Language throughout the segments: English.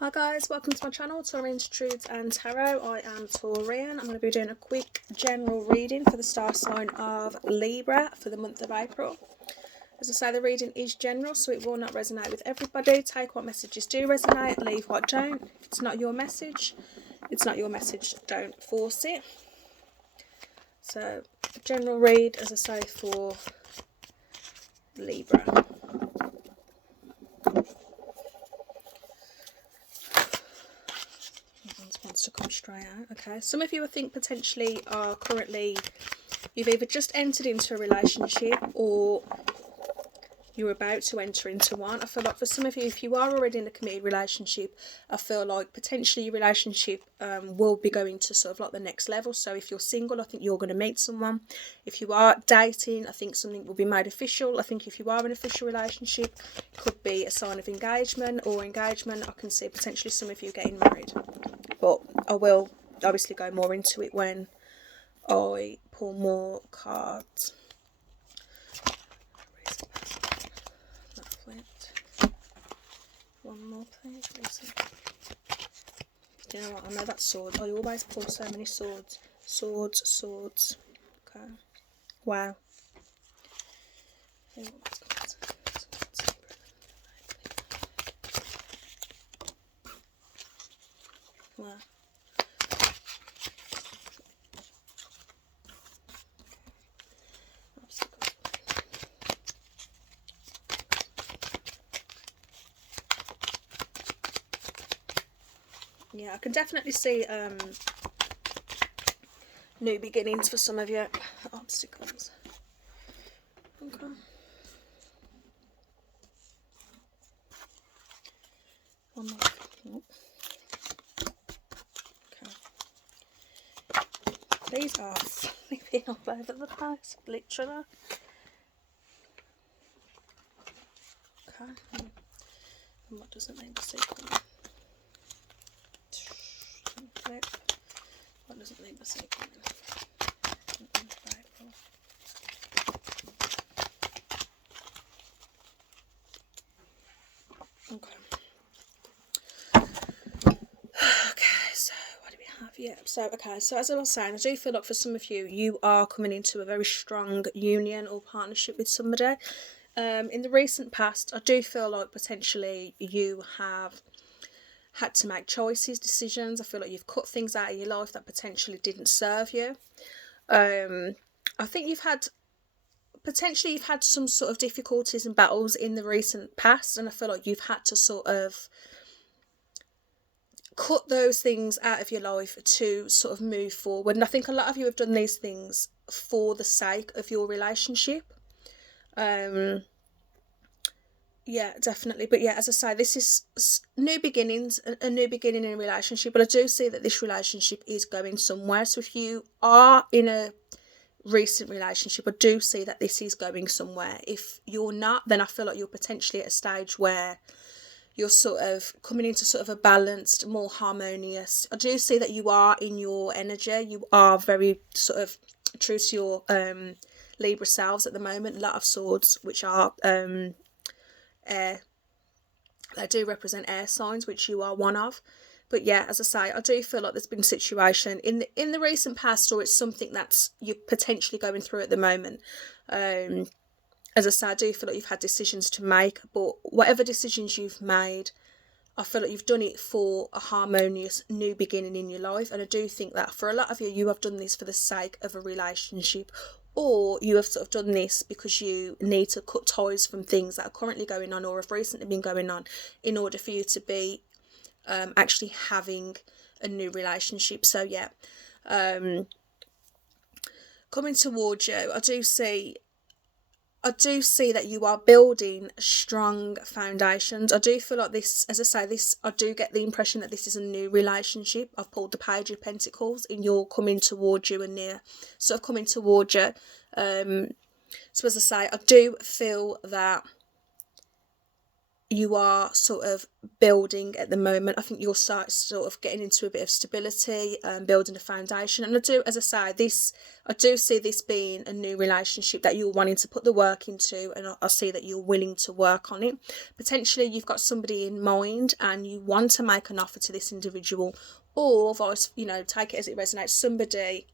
Hi guys, welcome to my channel, Taurian's Truths and Tarot. I am Taurian. I'm going to be doing a quick general reading for the star sign of Libra for the month of April. As I say, the reading is general, so it will not resonate with everybody. Take what messages do resonate, leave what don't. If it's not your message, it's not your message. Don't force it. So, general read, as I say, for Libra. Wants to come straight out. Okay, some of you I think potentially are currently, you've either just entered into a relationship or you're about to enter into one. I feel like for some of you, if you are already in a committed relationship, I feel like potentially your relationship will be going to sort of like the next level. So if you're single, I think you're going to meet someone. If you are dating, I think something will be made official. I think if you are in an official relationship, it could be a sign of engagement or engagement. I can see potentially some of you getting married. But I will obviously go more into it when I pull more cards. One more, please. You know what? I know that's swords. I always pull so many swords. Swords. Okay. Wow. Wow. Yeah, I can definitely see new beginnings for some of you. Obstacles. Okay. One more. Oh. Okay. These are flipping all over the place, literally. Okay. And what doesn't need the sequel? Flip. What doesn't need the sequel? Okay. Okay, so what do we have? Yeah, so as I was saying, I do feel like for some of you, you are coming into a very strong union or partnership with somebody. In the recent past, I do feel like potentially you have had to make decisions. I feel like you've cut things out of your life that potentially didn't serve you. I think you've had some sort of difficulties and battles in the recent past, and I feel like you've had to sort of cut those things out of your life to sort of move forward. And I think a lot of you have done these things for the sake of your relationship. Yeah, definitely. But yeah, as I say, this is new beginnings, a new beginning in a relationship. But I do see that this relationship is going somewhere. So if you are in a recent relationship, I do see that this is going somewhere. If you're not, then I feel like you're potentially at a stage where you're sort of coming into sort of a balanced, more harmonious. I do see that you are in your energy. You are very sort of true to your Libra selves at the moment. A lot of swords, which are air. They do represent air signs, which you are one of. But yeah, as I say, I do feel like there's been a situation in the recent past, or it's something that's you're potentially going through at the moment. As I say, I do feel like you've had decisions to make, but whatever decisions you've made, I feel like you've done it for a harmonious new beginning in your life. And I do think that for a lot of you, you have done this for the sake of a relationship, or you have sort of done this because you need to cut ties from things that are currently going on or have recently been going on in order for you to be actually having a new relationship. So yeah, coming towards you, I do see that you are building strong foundations. I do feel like this, as I say, I do get the impression that this is a new relationship. I've pulled the Page of Pentacles and you're coming towards you and near, sort of coming towards you. So as I say, I do feel that you are sort of building at the moment. I think you'll start sort of getting into a bit of stability, building a foundation. And I do see this being a new relationship that you're wanting to put the work into, and I see that you're willing to work on it. Potentially you've got somebody in mind and you want to make an offer to this individual, or vice, take it as it resonates. Somebody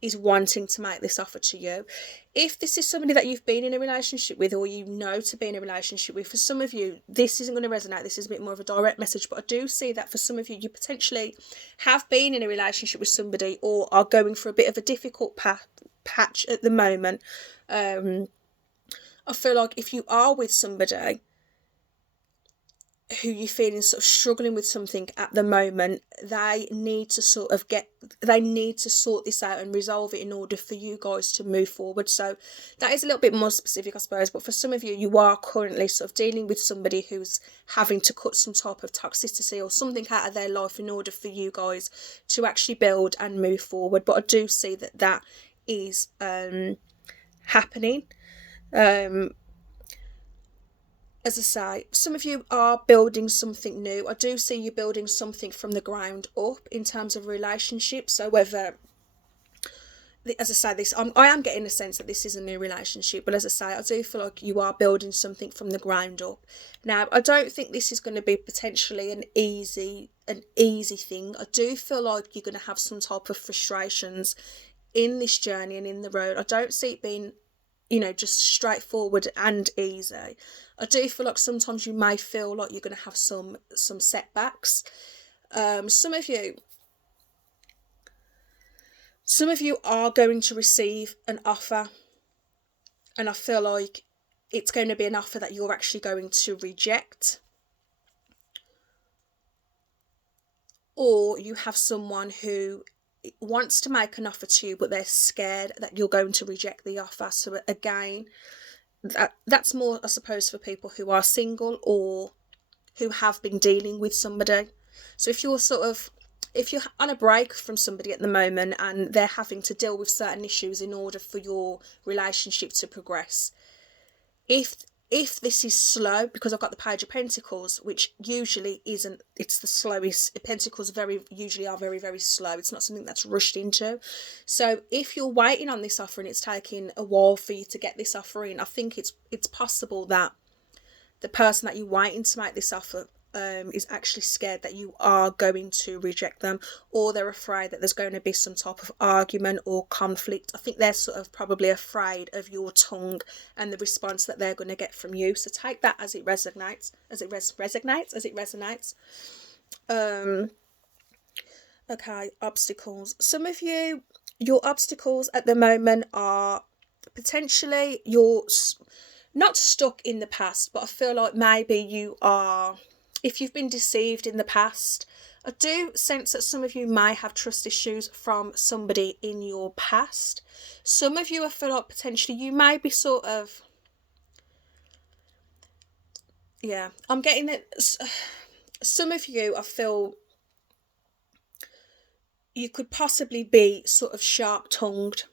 is wanting to make this offer to you. If this is somebody that you've been in a relationship with, or to be in a relationship with, for some of you this isn't going to resonate. This is a bit more of a direct message, but I do see that for some of you, you potentially have been in a relationship with somebody or are going for a bit of a difficult patch at the moment. I feel like if you are with somebody who you're feeling sort of struggling with something at the moment, they need to sort this out and resolve it in order for you guys to move forward. So that is a little bit more specific, I suppose, but for some of you, you are currently sort of dealing with somebody who's having to cut some type of toxicity or something out of their life in order for you guys to actually build and move forward. But I do see that is happening. As I say, some of you are building something new. I do see you building something from the ground up in terms of relationships. So whether, as I say, I am getting a sense that this is a new relationship. But as I say, I do feel like you are building something from the ground up. Now, I don't think this is going to be potentially an easy thing. I do feel like you're going to have some type of frustrations in this journey and in the road. I don't see it being just straightforward and easy. I do feel like sometimes you may feel like you're going to have some setbacks. Some of you are going to receive an offer, and I feel like it's going to be an offer that you're actually going to reject. Or you have someone who wants to make an offer to you, but they're scared that you're going to reject the offer. So again, that's more, I suppose, for people who are single or who have been dealing with somebody. So if you're on a break from somebody at the moment and they're having to deal with certain issues in order for your relationship to progress, if this is slow, because I've got the Page of Pentacles, which usually isn't, it's the slowest. Pentacles usually are very, very slow. It's not something that's rushed into. So if you're waiting on this offer and it's taking a while for you to get this offer in, I think it's possible that the person that you're waiting to make this offer is actually scared that you are going to reject them, or they're afraid that there's going to be some type of argument or conflict. I think they're sort of probably afraid of your tongue and the response that they're going to get from you. So take that as it resonates, as it resonates. Okay, obstacles. Some of you, your obstacles at the moment are potentially you're not stuck in the past, but I feel like maybe you are. If you've been deceived in the past, I do sense that some of you may have trust issues from somebody in your past. Some of you, I feel like potentially you may be sort of, I'm getting that some of you, I feel you could possibly be sort of sharp-tongued.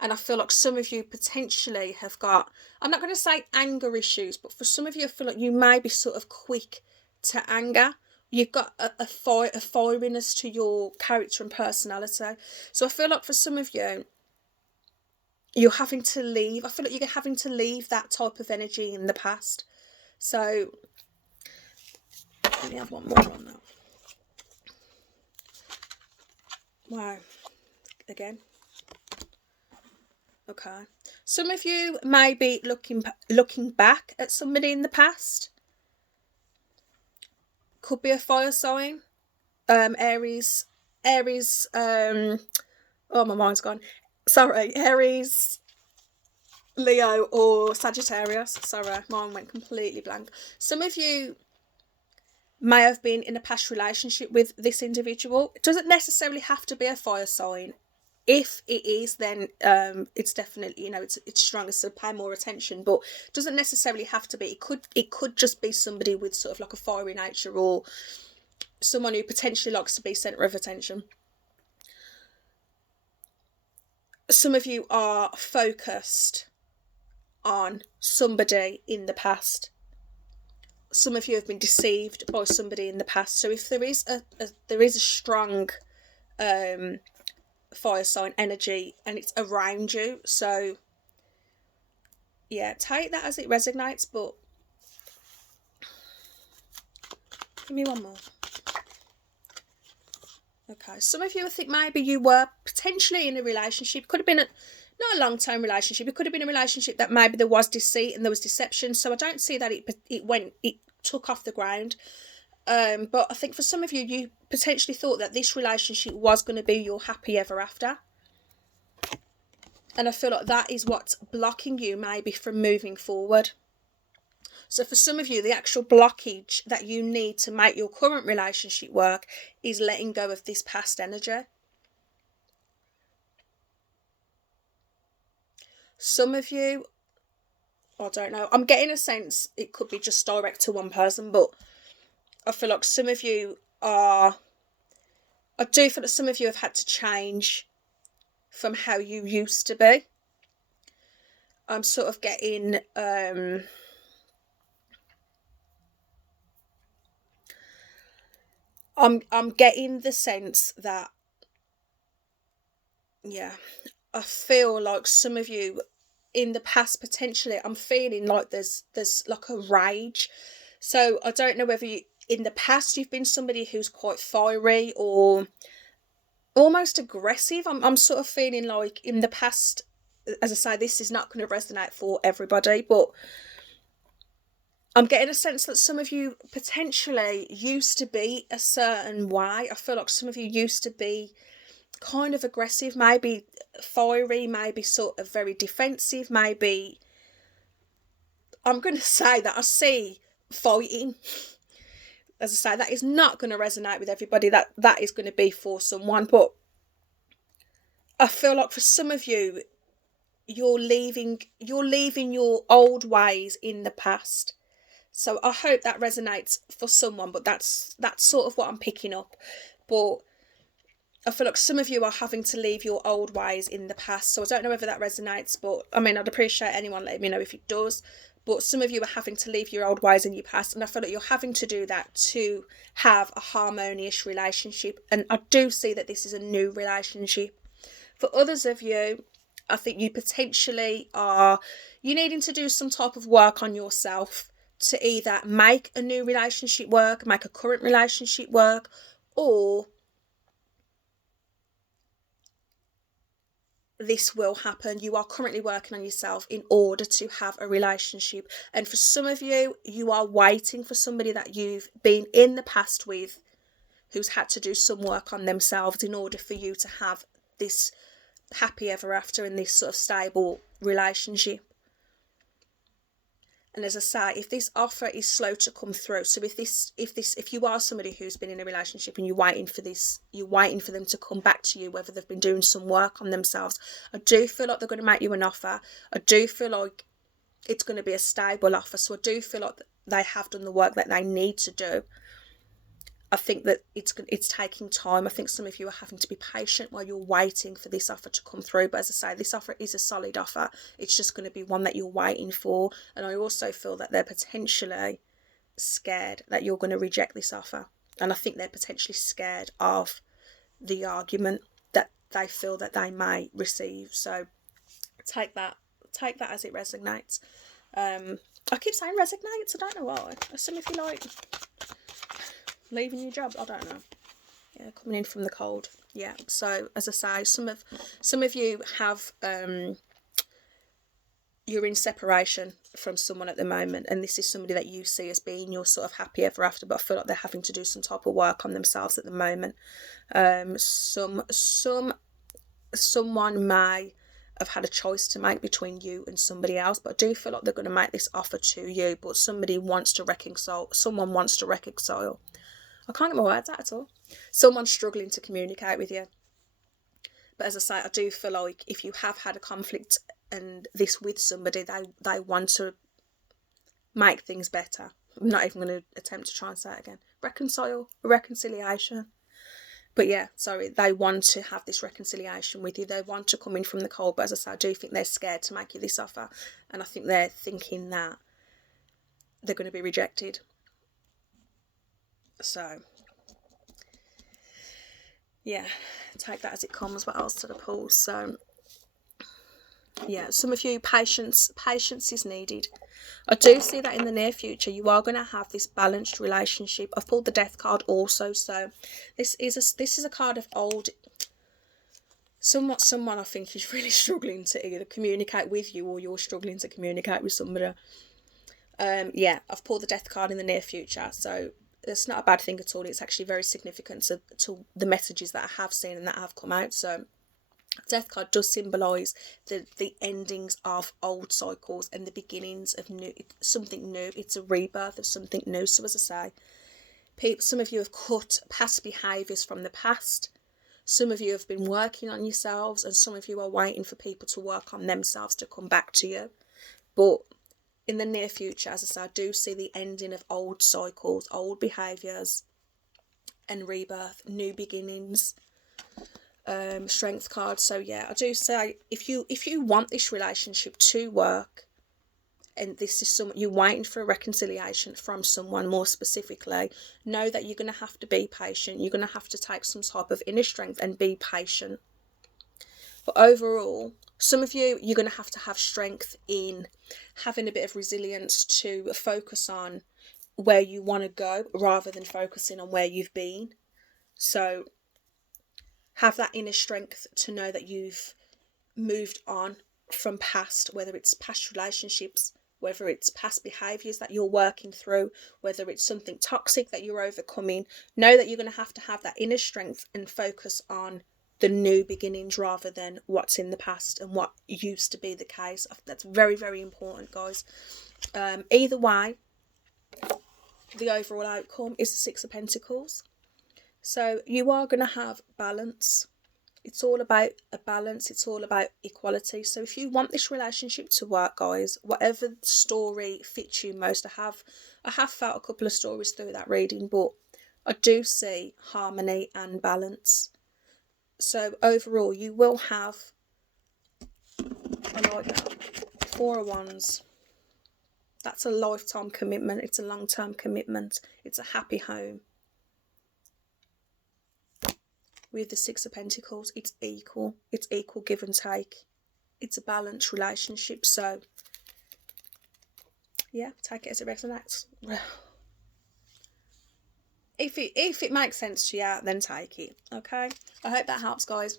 And I feel like some of you potentially have got, I'm not going to say anger issues, but for some of you, I feel like you may be sort of quick to anger. You've got a fieriness to your character and personality. So I feel like for some of you, you're having to leave. I feel like you're having to leave that type of energy in the past. So let me have one more on that. Wow. Again. Okay. Some of you may be looking back at somebody in the past. Could be a fire sign. Aries, oh, my mind's gone. Sorry, Aries, Leo, or Sagittarius. Sorry, mine went completely blank. Some of you may have been in a past relationship with this individual. It doesn't necessarily have to be a fire sign. If it is, then it's definitely, it's stronger, so pay more attention. But it doesn't necessarily have to be. It could just be somebody with sort of like a fiery nature, or someone who potentially likes to be centre of attention. Some of you are focused on somebody in the past. some of you have been deceived by somebody in the past. So if there is a strong fire sign energy and it's around you, so yeah, take that as it resonates. But give me one more. Okay, some of you, I think maybe you were potentially in a relationship. Could have been not a long-term relationship. It could have been a relationship that maybe there was deceit and there was deception. So I don't see that it took off the ground. But I think for some of you, you potentially thought that this relationship was going to be your happy ever after. And I feel like that is what's blocking you maybe from moving forward. So for some of you, the actual blockage that you need to make your current relationship work is letting go of this past energy. Some of you, I don't know, I'm getting a sense it could be just direct to one person, but I feel like some of you I do feel that some of you have had to change from how you used to be. I'm sort of getting I'm getting the sense that, yeah, I feel like some of you in the past, potentially, I'm feeling like there's like a rage. So I don't know whether in the past you've been somebody who's quite fiery or almost aggressive. I'm sort of feeling like in the past, as I say, this is not going to resonate for everybody, but I'm getting a sense that some of you potentially used to be a certain way. I feel like some of you used to be kind of aggressive, maybe fiery, maybe sort of very defensive, maybe, I'm going to say that I see fighting. As I say, that is not going to resonate with everybody. That is going to be for someone, but I feel like for some of you, you're leaving your old ways in the past. So I hope that resonates for someone, but that's sort of what I'm picking up. But I feel like some of you are having to leave your old ways in the past. So I don't know whether that resonates, but I mean, I'd appreciate anyone letting me know if it does. But some of you are having to leave your old ways in your past. And I feel like you're having to do that to have a harmonious relationship. And I do see that this is a new relationship. For others of you, I think you potentially are, you needing to do some type of work on yourself to either make a new relationship work, make a current relationship work, or this will happen. You are currently working on yourself in order to have a relationship. And for some of you, you are waiting for somebody that you've been in the past with who's had to do some work on themselves in order for you to have this happy ever after in this sort of stable relationship. And as I say, if this offer is slow to come through, so if you are somebody who's been in a relationship and you're waiting for them to come back to you, whether they've been doing some work on themselves, I do feel like they're going to make you an offer. I do feel like it's going to be a stable offer. So I do feel like they have done the work that they need to do. I think that it's taking time. I think some of you are having to be patient while you're waiting for this offer to come through. But as I say, this offer is a solid offer. It's just going to be one that you're waiting for. And I also feel that they're potentially scared that you're going to reject this offer. And I think they're potentially scared of the argument that they feel that they may receive. So take that as it resonates. I keep saying resonates. I don't know why. Some of you like leaving your job, I don't know. Yeah, coming in from the cold. Yeah, so as I say, some of you have you're in separation from someone at the moment, and this is somebody that you see as being your sort of happy ever after, but I feel like they're having to do some type of work on themselves at the moment. Someone may have had a choice to make between you and somebody else, but I do feel like they're going to make this offer to you, but someone wants to reconcile. I can't get my words out at all. Someone's struggling to communicate with you. But as I say, I do feel like if you have had a conflict and this with somebody, they want to make things better. I'm not even going to attempt to try and say it again. Reconciliation. But yeah, sorry, they want to have this reconciliation with you. They want to come in from the cold. But as I say, I do think they're scared to make you this offer. And I think they're thinking that they're going to be rejected. So yeah, take that as it comes. What else to the pull? So yeah, some of you, patience is needed. I do see that in the near future you are going to have this balanced relationship. I've pulled the Death card also, so this is a card of old. Someone I think is really struggling to either communicate with you, or you're struggling to communicate with somebody. Yeah, I've pulled the Death card in the near future, so it's not a bad thing at all. It's actually very significant to the messages that I have seen and that have come out. So Death card does symbolise the endings of old cycles and the beginnings of something new. It's a rebirth of something new. So as I say, some of you have cut past behaviours from the past. Some of you have been working on yourselves, and some of you are waiting for people to work on themselves to come back to you. But in the near future, as I say, I do see the ending of old cycles, old behaviours, and rebirth, new beginnings. Strength card. So yeah, I do say if you want this relationship to work, and this is someone you're waiting for a reconciliation from someone more specifically, know that you're going to have to be patient. You're going to have to take some type of inner strength and be patient. But overall, some of you're going to have strength in having a bit of resilience to focus on where you want to go rather than focusing on where you've been. So have that inner strength to know that you've moved on from past, whether it's past relationships, whether it's past behaviours that you're working through, whether it's something toxic that you're overcoming. Know that you're going to have that inner strength and focus on the new beginnings rather than what's in the past and what used to be the case. That's very, very important, guys. Either way, the overall outcome is the Six of Pentacles. So you are going to have balance. It's all about a balance. It's all about equality. So if you want this relationship to work, guys, whatever story fits you most, I have felt a couple of stories through that reading, but I do see harmony and balance. So overall, you will have, I like that, Four of Wands. That's a lifetime commitment. It's a long-term commitment. It's a happy home. With the Six of Pentacles, it's equal. It's equal give and take. It's a balanced relationship. So yeah, take it as it resonates. If it makes sense to you, then take it. Okay. I hope that helps, guys.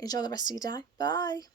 Enjoy the rest of your day. Bye.